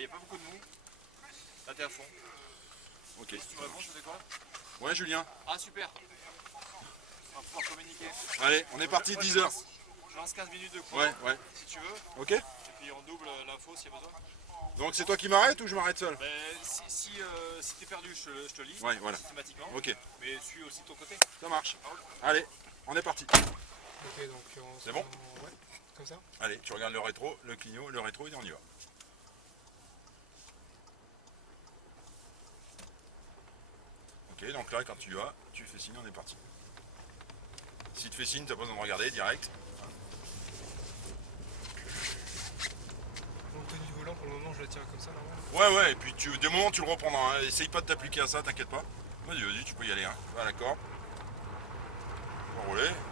n'y a pas beaucoup de mou. Là t'es à fond. Ok. Si tu me réponds, ça fait quoi? Ouais Julien. Ah super. On va pouvoir communiquer. Allez, on est parti 10 h. Je lance 15 minutes de cours. Ouais, ouais. Si tu veux. Ok. Et puis on double l'info s'il y a besoin. Donc c'est toi qui m'arrêtes ou je m'arrête seul? Si t'es perdu, je te lis Ouais, voilà. systématiquement. Ok. Mais suis aussi de ton côté. Ça marche. Allez, on est parti. Ok, donc c'est bon? Ouais, comme ça. Allez, tu regardes le rétro, le clignot, le rétro et on y va. Ok, donc là quand tu y vas, tu fais signe, on est parti. Si tu fais signe, t'as pas besoin de regarder direct. Donc tenue du volant pour le moment je la tiens comme ça normalement. Ouais ouais, et puis des moments tu le reprendras, hein. Essaye pas de t'appliquer à ça, t'inquiète pas. Vas-y, vas-y, tu peux y aller, hein. Va à la corde.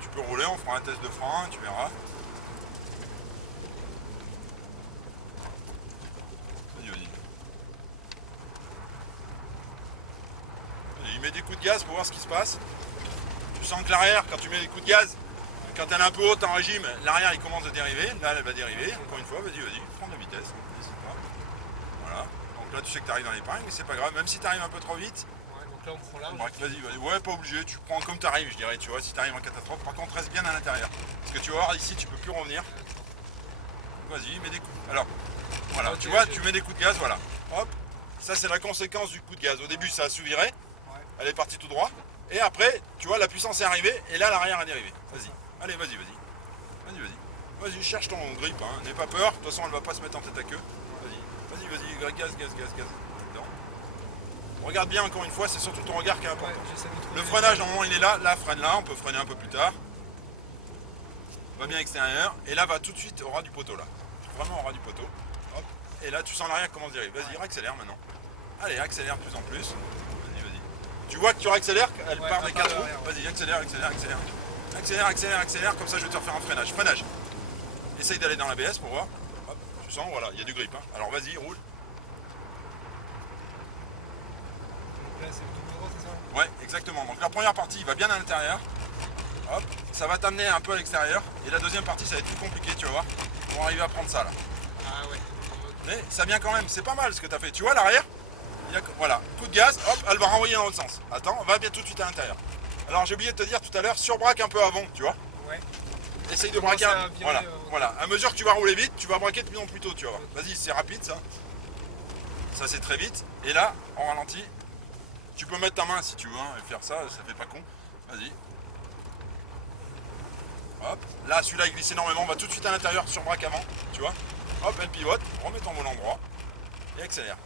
Tu peux rouler, on fera un test de frein, tu verras. Vas-y, vas-y. Il met des coups de gaz pour voir ce qui se passe. Tu sens que l'arrière, quand tu mets des coups de gaz, quand elle est un peu haute en régime, l'arrière il commence à dériver. Là elle va dériver, encore une fois, vas-y, vas-y, prends de la vitesse. Voilà. Donc là tu sais que tu arrives dans l'épingle, mais c'est pas grave, même si tu arrives un peu trop vite. Ouais, donc là on prend large. Vas-y, vas-y. Ouais, pas obligé, tu prends comme tu arrives, je dirais, tu vois, si tu arrives en catastrophe. Par contre, reste bien à l'intérieur. Parce que tu vas voir ici, tu peux plus revenir. Vas-y, mets des coups. Alors, voilà, Okay, tu vois, tu mets des coups de gaz, voilà. Hop, ça c'est la conséquence du coup de gaz. Au début, ça a sous-viré, Ouais. elle est partie tout droit. Et après, tu vois, la puissance est arrivée, et là, l'arrière a dérivé. Vas-y, allez, vas-y, vas-y. Vas-y, vas-y. Vas-y, cherche ton grip, hein. N'aie pas peur, de toute façon, elle va pas se mettre en tête à queue. Vas-y, vas-y, vas-y, gaz, gaz, gaz, gaz. Non. Regarde bien, encore une fois, c'est surtout ton regard qui est important. Ouais, le freinage, normalement, il est là. Là, freine là, on peut freiner un peu plus tard. Va bien extérieur. Et là, va tout de suite au ras du poteau, là. Vraiment au ras du poteau. Hop. Et là, tu sens l'arrière commence à dériver. Vas-y, accélère maintenant. Allez, accélère de plus en plus. Vas-y, vas-y. Tu vois que tu accélères, elle part des 4 roues. Vas-y, accélère, accélère, accélère. Accélère, accélère, accélère. Comme ça, je vais te refaire un freinage. Freinage. Essaye d'aller dans l'ABS pour voir. Hop. Tu sens, voilà, il y a du grip. Hein. Alors, vas-y, roule. Donc là c'est le double droit, c'est ça? Ouais, exactement. Donc la première partie, il va bien à l'intérieur. Hop, ça va t'amener un peu à l'extérieur. Et la deuxième partie, ça va être plus compliqué, tu vas voir, pour arriver à prendre ça là. Ah ouais. Mais ça vient quand même, c'est pas mal ce que tu as fait. Tu vois l'arrière, voilà, coup de gaz, hop, elle va renvoyer dans l'autre sens. Attends, va bien tout de suite à l'intérieur. Alors j'ai oublié de te dire tout à l'heure, surbraque un peu avant, tu vois. Ouais. Essaye de braquer un peu. Voilà, virer, voilà. À mesure que tu vas rouler vite, tu vas braquer de plus en plus tôt, tu vois. Vas-y, c'est rapide ça. Ça c'est très vite. Et là, en ralenti, tu peux mettre ta main si tu veux hein, et faire ça, ça fait pas con. Vas-y. Hop. Là, celui-là, il glisse énormément. On va tout de suite à l'intérieur sur braque avant. Tu vois. Hop, elle pivote. Remets ton volant droit. Et accélère.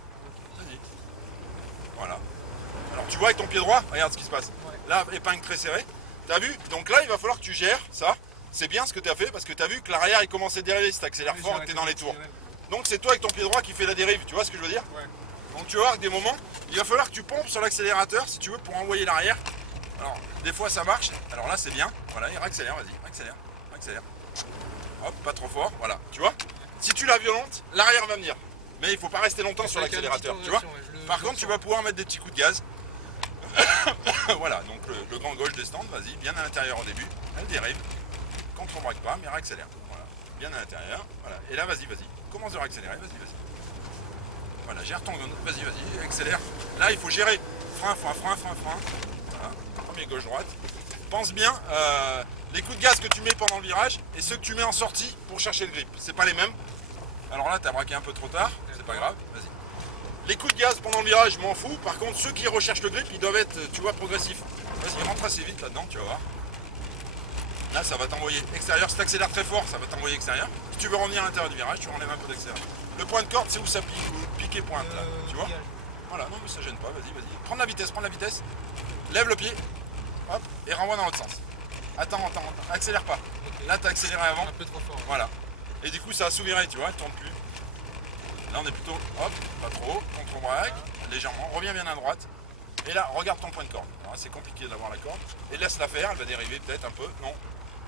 Vas-y. Voilà. Alors, tu vois avec ton pied droit, regarde ce qui se passe. Ouais. Là, épingle très serrée. T'as vu? Donc là, il va falloir que tu gères ça. C'est bien ce que tu as fait parce que tu as vu que l'arrière, il commençait à dériver si tu accélères fort et que tu es dans les tours. Donc, c'est toi avec ton pied droit qui fait la dérive. Tu vois ce que je veux dire? Ouais. Donc tu vas voir que des moments, il va falloir que tu pompes sur l'accélérateur si tu veux pour envoyer l'arrière. Alors des fois ça marche, alors là c'est bien, voilà, il accélère, vas-y, accélère, accélère. Hop, pas trop fort, voilà, tu vois. Si tu la violentes, l'arrière va venir. Mais il faut pas rester longtemps sur l'accélérateur, tu vois. Par contre tu vas pouvoir mettre des petits coups de gaz. Voilà, donc le grand gauche descend, vas-y, bien à l'intérieur au début, elle dérive. Quand on braque pas, mais accélère. Voilà, bien à l'intérieur, voilà. Et là vas-y, vas-y, commence à accélérer, vas-y, vas-y. Voilà, gère ton... Vas-y, vas-y, accélère. Là, il faut gérer. Frein, frein, frein, frein, frein. Voilà, premier gauche-droite. Pense bien, les coups de gaz que tu mets pendant le virage et ceux que tu mets en sortie pour chercher le grip. C'est pas les mêmes. Alors là, tu as braqué un peu trop tard, c'est pas grave, vas-y. Les coups de gaz pendant le virage, je m'en fous. Par contre, ceux qui recherchent le grip, ils doivent être, tu vois, progressifs. Vas-y, rentre assez vite là-dedans, tu vas voir. Là, ça va t'envoyer extérieur. Si tu accélères très fort, ça va t'envoyer extérieur. Si tu veux revenir à l'intérieur du virage, tu enlèves un peu d'extérieur. Le point de corde, c'est où ça pique et pointe, là, tu vois. Voilà, non mais ça gêne pas, vas-y, vas-y. Prends la vitesse, prends la vitesse. Lève le pied, hop, et renvoie dans l'autre sens. Attends, accélère pas. Là, t'as accéléré avant. Un peu trop fort. Voilà. Et du coup, ça a sous-viré, tu vois, elle tourne plus. Là, on est plutôt, hop, pas trop, contre-braque, légèrement. Reviens bien à droite. Et là, regarde ton point de corde. Alors, c'est compliqué d'avoir la corde. Et laisse-la faire, elle va dériver peut-être un peu. Non.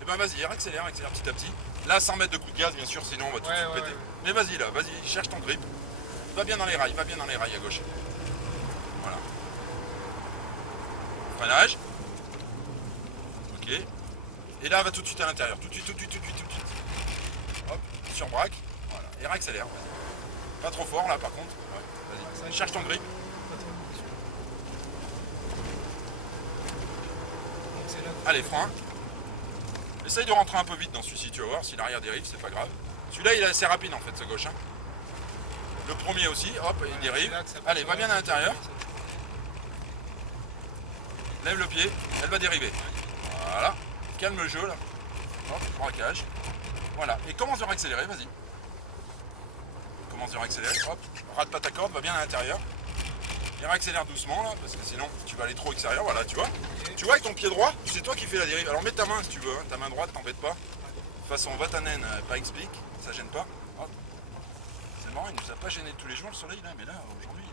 Et ben vas-y, accélère, accélère petit à petit. Là, sans mettre de coup de gaz, bien sûr, sinon on va tout de suite péter. Ouais. Mais vas-y là, vas-y, cherche ton grip. Va bien dans les rails, va bien dans les rails à gauche. Voilà. Freinage. Ok. Et là, va tout de suite à l'intérieur. Tout de suite. Hop, sur braque. Voilà. Et accélère. Pas trop fort là par contre. Ouais, vas-y, cherche ton grip. Pas trop de pression. Donc c'est là que- Allez, frein. Essaye de rentrer un peu vite dans celui-ci, tu vas voir. Si l'arrière dérive, c'est pas grave. Celui-là, il est assez rapide en fait, ce gauche. Hein. Le premier aussi, hop, il dérive. C'est là que ça Allez, passe va bien à l'intérieur. ça- Lève le pied, elle va dériver. Voilà. Calme le jeu là. Hop, braquage. Voilà. Et commence à accélérer, vas-y. Commence à accélérer, hop. Rate pas ta corde, va bien à l'intérieur. Et réaccélère doucement là, parce que sinon tu vas aller trop extérieur, voilà, tu vois. Tu vois avec ton pied droit, c'est toi qui fais la dérive. Alors mets ta main si tu veux, hein. Ta main droite, t'embête pas. De toute façon, Vatanen, pas explique, ça gêne pas. Hop. C'est marrant, il nous a pas gêné tous les jours le soleil là, mais là aujourd'hui.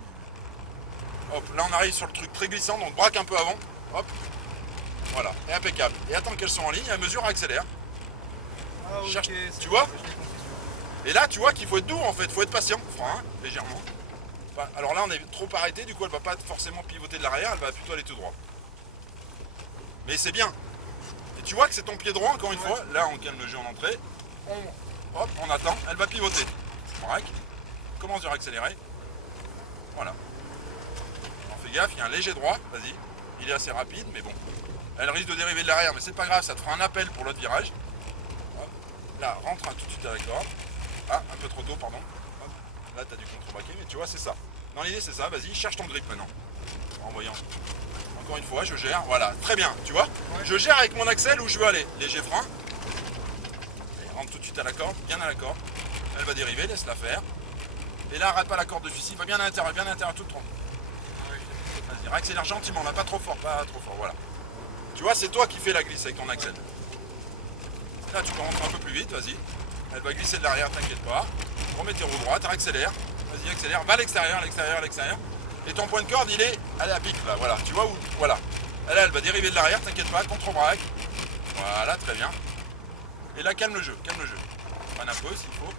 Hop, là on arrive sur le truc très glissant, donc braque un peu avant. Hop. Voilà, et impeccable. Et attends qu'elles sont en ligne, à mesure accélère. Ah, ok, Cherche- c'est tu bon, vois je l'ai compris, celui-là. Et là tu vois qu'il faut être doux en fait, faut être patient. Frein, légèrement. Enfin, alors là on est trop arrêté, du coup elle va pas forcément pivoter de l'arrière, elle va plutôt aller tout droit. Mais c'est bien. Et tu vois que c'est ton pied droit encore une fois. Là on calme le jeu en entrée. Hop, on attend, elle va pivoter. Braque. Commence à accélérer. Voilà. Alors fais gaffe, il y a un léger droit, vas-y. Il est assez rapide, mais bon. Elle risque de dériver de l'arrière, mais c'est pas grave, ça te fera un appel pour l'autre virage. Hop. Là, rentre tout de suite avec la corde. Ah, un peu trop tôt, pardon. Hop. Là, tu as dû contrebraquer, mais tu vois, c'est ça. Dans l'idée, c'est ça. Vas-y, cherche ton grip maintenant. En voyant. Encore une fois, je gère. Voilà, très bien, tu vois. Je gère avec mon axel où je veux aller. Léger frein. Et rentre tout de suite à la corde, bien à la corde. Elle va dériver, laisse-la faire. Et là, rate pas la corde de celui-ci, va bien à l'intérieur, tout le tronc. Ah ouais, je l'ai compris. Vas-y, accélère gentiment, là, pas trop fort, voilà. Tu vois, c'est toi qui fais la glisse avec ton axel. Là, tu peux rentrer un peu plus vite, vas-y. Elle va glisser de l'arrière, t'inquiète pas. Remets tes roues droites, accélère. Vas-y, accélère, va à l'extérieur, à l'extérieur, à l'extérieur. Et ton point de corde, il est à la pique, là, voilà. Tu vois où? Voilà. Là, elle va dériver de l'arrière, t'inquiète pas, contre-braque. Voilà, très bien. Et là, calme le jeu, calme le jeu. Freine un peu s'il faut.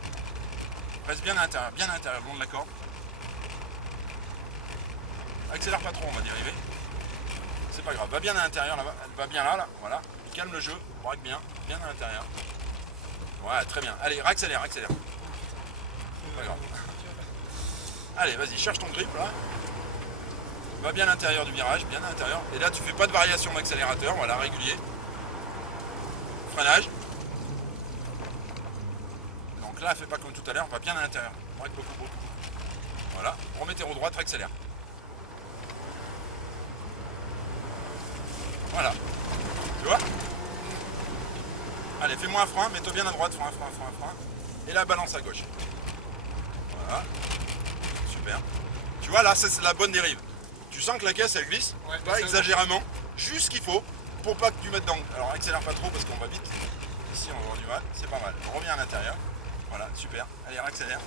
Reste bien à l'intérieur, le long de la corde. Accélère pas trop, on va dériver. C'est pas grave, va bien à l'intérieur là-bas, elle va bien là, voilà. Calme le jeu, braque bien, bien à l'intérieur. Ouais, très bien. Allez, accélère, accélère. Pas grave. Allez, vas-y, cherche ton grip là. Va bien à l'intérieur du virage, bien à l'intérieur. Et là, tu fais pas de variation d'accélérateur, voilà, régulier. Freinage. Donc là, fais pas comme tout à l'heure, va bien à l'intérieur. Braque beaucoup, beaucoup. Voilà, remets tes roues droites, accélère. Voilà. Tu vois? Allez, fais-moi un frein, mets-toi bien à droite, frein. Et là, balance à gauche. Voilà. Super. Tu vois, là, c'est la bonne dérive. Tu sens que la caisse, elle glisse, Ouais, pas ça, exagérément, juste ce qu'il faut pour pas que tu mettes dans. Alors, accélère pas trop parce qu'on va vite. Ici, on va avoir du mal. C'est pas mal. On revient à l'intérieur. Voilà, super. Allez, accélère.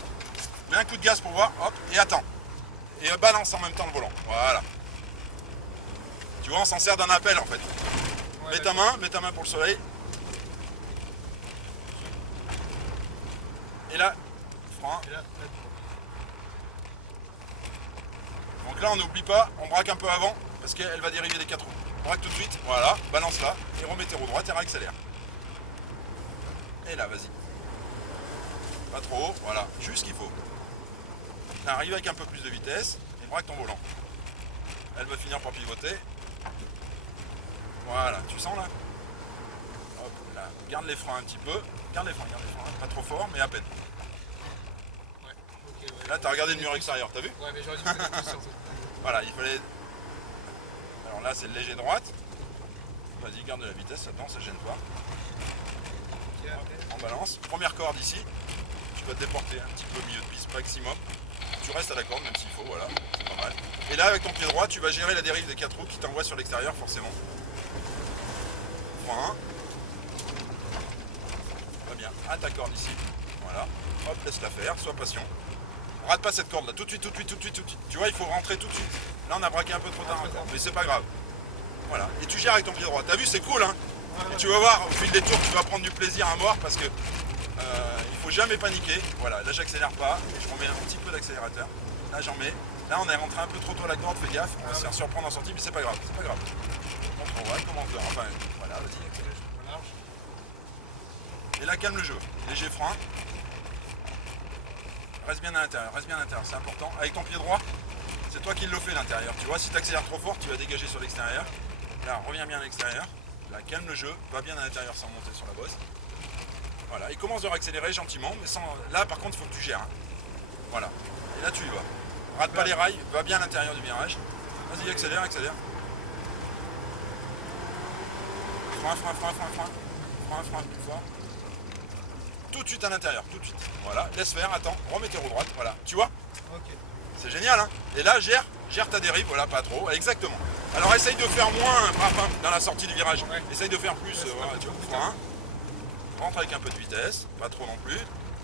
Mets un coup de gaz pour voir, hop, et attends. Et balance en même temps le volant. Voilà. Tu vois, on s'en sert d'un appel en fait. Ouais, Mets ta main pour le soleil. Et là, frein. Et là, Donc là, on n'oublie pas, on braque un peu avant parce qu'elle va dériver des 4 roues. Braque tout de suite, voilà, balance là, et remets tes roues droites et réaccélère. Et là, vas-y. Pas trop haut, voilà, juste ce qu'il faut. Là, arrive avec un peu plus de vitesse et braque ton volant. Elle va finir par pivoter. Voilà, tu sens là? Hop, là, garde les freins un petit peu. Garde les freins, pas trop fort, mais à peine. ouais, ok, ouais. Là, t'as regardé le mur extérieur, t'as vu? Ouais, mais j'aurais dû faire plus surtout. Voilà, il fallait... Alors là, c'est le léger droite. Vas-y, garde de la vitesse, là-dedans, ça gêne pas. Ok, après. En balance. Première corde ici. Tu vas te déporter un petit peu au milieu de piste maximum. Tu restes à la corde, même s'il faut, voilà. C'est pas mal. Et là, avec ton pied droit, tu vas gérer la dérive des 4 roues qui t'envoient sur l'extérieur, forcément. Frein. Très bien. À ta corde ici. Voilà. Hop, laisse-la faire, sois patient. Rate pas cette corde là, tout de suite. Tu vois, il faut rentrer tout de suite. Là, on a braqué un peu trop tard encore, mais c'est pas grave. Voilà. Et tu gères avec ton pied droit. T'as vu, c'est cool, hein? Et tu vas voir, au fil des tours, tu vas prendre du plaisir à mort parce que il faut jamais paniquer. Voilà, là, j'accélère pas et je remets un petit peu d'accélérateur. Là, j'en mets. Là, on est rentré un peu trop tôt à la corde, fais gaffe. On va se faire surprendre en sortie, mais c'est pas grave. C'est pas grave. On commence là. Enfin, voilà, vas-y, accélère. Pas large. Et là, calme le jeu. Léger frein. reste bien à l'intérieur, c'est important. Avec ton pied droit, c'est toi qui le fais l'intérieur. Tu vois, si tu accélères trop fort, tu vas dégager sur l'extérieur. Là, reviens bien à l'extérieur. Là, calme le jeu, va bien à l'intérieur sans monter sur la bosse. Voilà, et commence à accélérer gentiment, mais sans. Là, par contre, il faut que tu gères. Hein. Voilà. Et là, tu y vas. Rate pas les rails, va bien à l'intérieur du virage. Vas-y, accélère, accélère. Frein, plus fort. Tout de suite à l'intérieur, tout de suite. Voilà, laisse faire, attends, remets tes roues droites, voilà. Tu vois? Ok. C'est génial, hein. Et là, gère ta dérive, voilà, pas trop. Exactement. Alors, essaye de faire moins dans la sortie du virage. Ouais. Essaye de faire plus, voilà, tu vois. Frein. Rentre avec un peu de vitesse, pas trop non plus.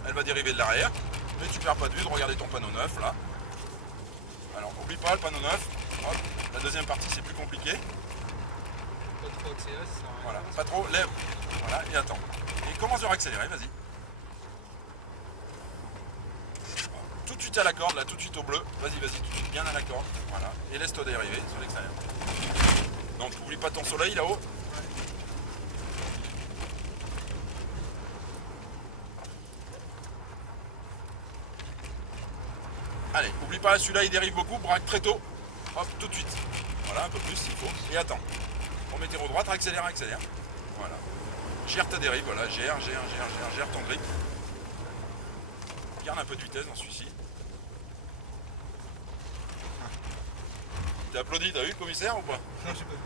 Elle va dériver de l'arrière. Mais tu perds pas de vue de regarder ton panneau neuf, là. Alors, oublie pas le panneau neuf. Hop. La deuxième partie, c'est plus compliqué. Pas trop accéléré, ça sert à rien. Voilà, pas trop, lève. Voilà, et attends. Et commence à accélérer, vas-y. Tout de suite à la corde, là, tout de suite au bleu. Vas-y, tout de suite bien à la corde. Voilà. Et laisse-toi dériver sur l'extérieur. Donc, n'oublie pas ton soleil là-haut. Allez, oublie pas, celui-là il dérive beaucoup, braque très tôt. Hop, tout de suite. Voilà, un peu plus s'il faut. Et attends. Remets tes roues droites, accélère. Voilà. Gère ta dérive, voilà, gère ton grip. Garde un peu de vitesse dans celui-ci. T'es applaudi, t'as vu le commissaire ou pas? Non, j'ai pas vu.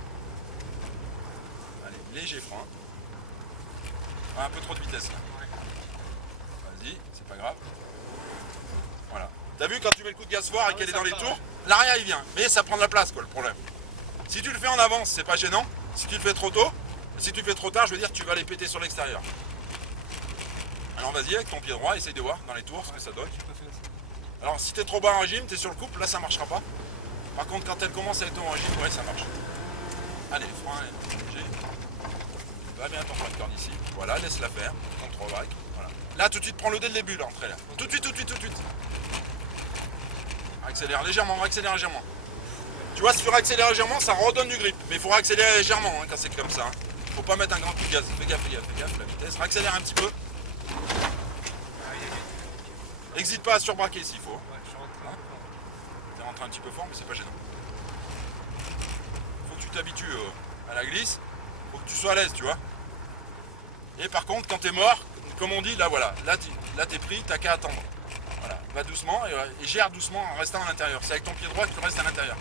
Allez, léger frein. Ah, un peu trop de vitesse là. Ouais. Vas-y, c'est pas grave. Voilà. T'as vu quand tu mets le coup de gaz fort et qu'elle est dans les va, tours, l'arrière il vient. Mais ça prend de la place quoi le problème. Si tu le fais en avance, c'est pas gênant. Si tu le fais trop tôt, si tu le fais trop tard, je veux dire tu vas les péter sur l'extérieur. Alors vas-y avec ton pied droit, essaye de voir dans les tours ce que ça donne. J'ai pas fait ça. Alors si t'es trop bas en régime, t'es sur le couple, là ça marchera pas. Par contre quand elle commence à être en régime, ouais ça marche. Allez, frein léger. Va bien ton point de corde ici. Voilà, laisse-la faire. Contrôle break. Voilà. Là tout de suite, prends le dès le début, l'entrée là. Tout de suite. Accélère légèrement. Tu vois, si tu réaccélères légèrement, ça redonne du grip. Mais il faut réaccélérer légèrement hein, quand c'est comme ça. Hein. Faut pas mettre un grand coup de gaz. Fais gaffe, la vitesse. Réaccélère un petit peu. Ah, il y a vite. N'hésite pas à surbraquer s'il faut. Ouais, je suis rentré. T'es rentré un petit peu fort, mais c'est pas gênant. Faut que tu t'habitues à la glisse. Faut que tu sois à l'aise, tu vois. Et par contre, quand t'es mort, comme on dit, là voilà, là t'es pris, t'as qu'à attendre. Voilà, va doucement et gère doucement en restant à l'intérieur. C'est avec ton pied droit que tu restes à l'intérieur.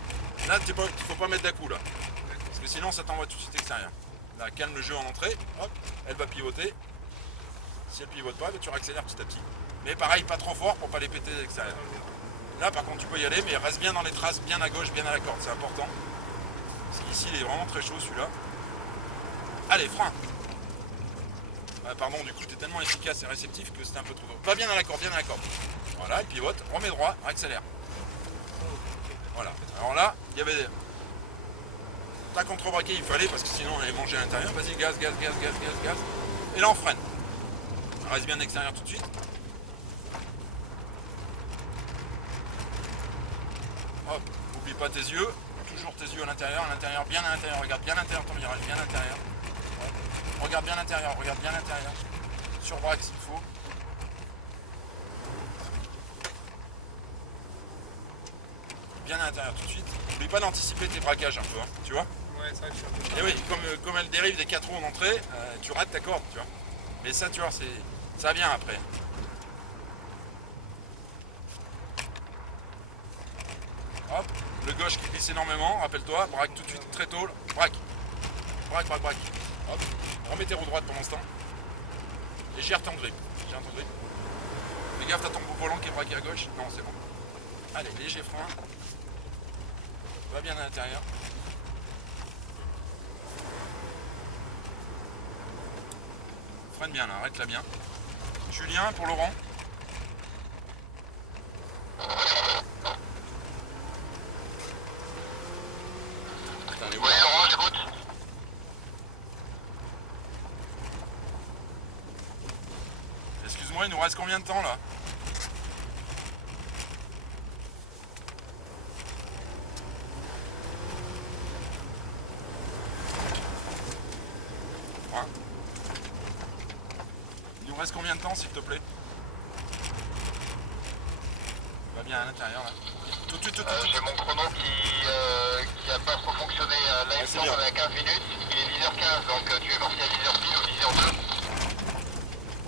Là, il faut pas mettre d'à-coup là. Parce que sinon, ça t'envoie tout de suite extérieur. Là, calme le jeu en entrée. Hop, elle va pivoter. Si elle pivote pas, tu réaccélères petit à petit. Mais pareil, pas trop fort pour pas les péter à l'extérieur. Là, par contre, tu peux y aller, mais reste bien dans les traces, bien à gauche, bien à la corde. C'est important. Parce qu'ici, il est vraiment très chaud celui-là. Allez, frein. Ah, pardon, du coup, tu es tellement efficace et réceptif que c'était un peu trop tôt. Va bien à la corde, Voilà, il pivote, remets droit, accélère. Voilà. Alors là, il y avait. T'as contrebraqué, il fallait parce que sinon on allait manger à l'intérieur. Vas-y, gaz. Et là on freine. Reste bien à l'extérieur tout de suite. Hop, oublie pas tes yeux. Toujours tes yeux à l'intérieur, bien à l'intérieur. Regarde bien à l'intérieur ton virage, bien à l'intérieur. Regarde bien à l'intérieur, Surbraque s'il faut. Bien à l'intérieur tout de suite. N'oublie pas d'anticiper tes braquages un peu, hein, tu vois. Ouais, c'est vrai que je suis un peu. Et oui, comme elle dérive des 4 roues en entrée, tu rates ta corde, tu vois. Mais ça, tu vois, ça vient après. Hop, le gauche qui glisse énormément, rappelle-toi, braque tout de suite très tôt. Braque. Hop, remets tes roues droites pendant ce temps. Et gère ton grip. Fais gaffe, t'as ton volant qui est braqué à gauche. Non, c'est bon. Allez, léger frein. Va bien à l'intérieur. Freine bien là, arrête-la bien. Julien pour Laurent. Attendez, Oui, Laurent, j'écoute. Excuse-moi, il nous reste combien de temps là? Il nous reste combien de temps s'il te plaît? bien à l'intérieur là. Tout de suite, tout de suite. J'ai mon chrono qui a pas trop fonctionné. Là, il me c'est semble bien. qu'on est à 15 minutes. Il est 10h15, donc tu es parti à 10h pile ou 10h02.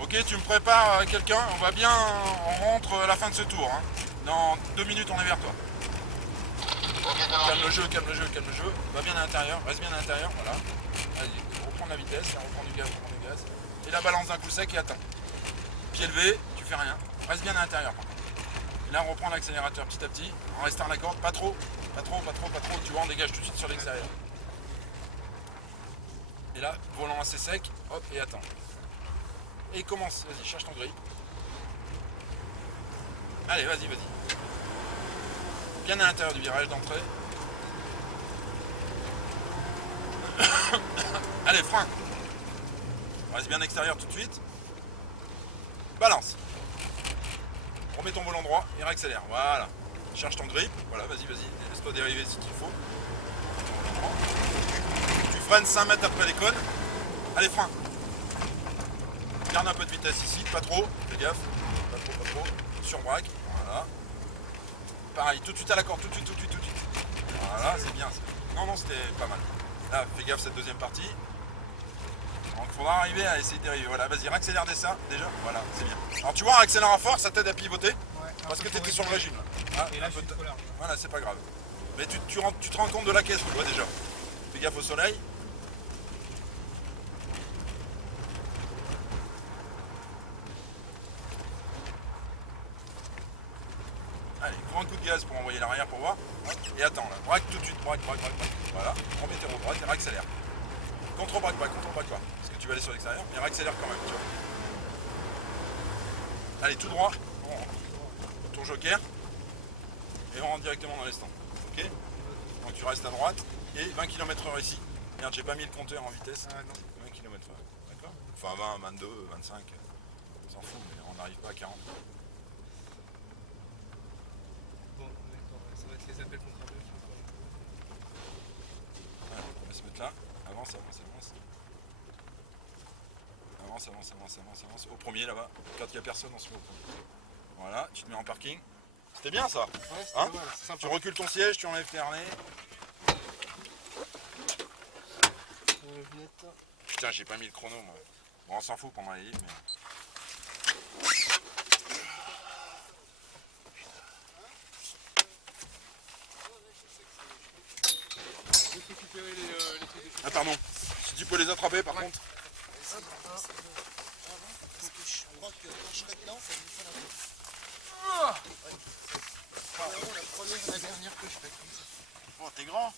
Ok, tu me prépares quelqu'un, on va bien, on rentre à la fin de ce tour. Hein. Dans 2 minutes, on est vers toi. Ok, ça marche. Calme le jeu, calme le jeu, calme le jeu. Va bien à l'intérieur, reste bien à l'intérieur, voilà. Vas-y, reprends la vitesse, reprends du gaz, reprends du gaz. Et la balance d'un coup sec et attends. Pied levé, tu fais rien. Reste bien à l'intérieur par contre. Et là, on reprend l'accélérateur petit à petit, en restant à la corde, pas trop, pas trop, pas trop, pas trop. Tu vois, on dégage tout de suite sur l'extérieur. Et là, volant assez sec, hop, et attends. Et commence, vas-y, cherche ton grip. Allez, vas-y, vas-y. Bien à l'intérieur du virage d'entrée. Allez, frein. Reste bien extérieur tout de suite. Balance. Remets ton volant droit et réaccélère. Voilà. Cherche ton grip. Voilà, vas-y, vas-y. Laisse-toi dériver si qu'il faut. Tu freines 5 mètres après les cônes. Allez, frein. Garde un peu de vitesse ici, pas trop. Fais gaffe. Pas trop, pas trop. Surbraque. Voilà. Pareil, tout de suite à la corde, tout de suite, tout de suite, tout de suite. Voilà, c'est bien. Non, non, c'était pas mal. Là, fais gaffe cette deuxième partie. Donc, il faudra arriver à essayer de dériver. Voilà, vas-y, réaccélère dès ça, déjà. Voilà, c'est bien. Alors, tu vois, accélère à fort, ça t'aide à pivoter. Parce que tu étais sur le régime. Là. Ah, Et là, un je peu suis de- trop large. Voilà, c'est pas grave. Mais tu te rends compte de la caisse, tu vois, déjà. Fais gaffe au soleil. Allez, grand coup de gaz pour envoyer l'arrière pour voir. Et attends là, braque tout de suite, braque, braque, braque, braque. Voilà, remets tes roues droites et réaccélère. Contre-braque pas, contre-braque pas. Parce que tu vas aller sur l'extérieur, mais réaccélère quand même, tu vois. Allez, tout droit, on rentre. Ton joker. Et on rentre directement dans les stands. Ok. Donc tu restes à droite et 20 km/h ici. Merde, j'ai pas mis le compteur en vitesse. Ah non. 20 km/h, d'accord. Enfin 20, 22, 25. On s'en fout, mais on n'arrive pas à 40. Bon, d'accord, ça va être les appels contre appels. Voilà, on va se mettre là. Avance, avance, avance. Avance, avance, avance, avance, avance. Au premier là-bas. Quand il n'y a personne, on se met au premier. Voilà, tu te mets en parking. C'était bien ça. Ouais, c'était Hein pas mal, c'est sympa. Tu recules ton siège, tu enlèves tes harnais. Vignette. Putain, j'ai pas mis le chrono moi. Bon, on s'en fout pendant les livres, mais. Je vais récupérer les trucs de Ah pardon, si tu peux les attraper par contre. Parce que je crois que quand je serai dedans, ça me fait la tête. C'est vraiment la première et la dernière que je fais comme ça. Oh, t'es grand.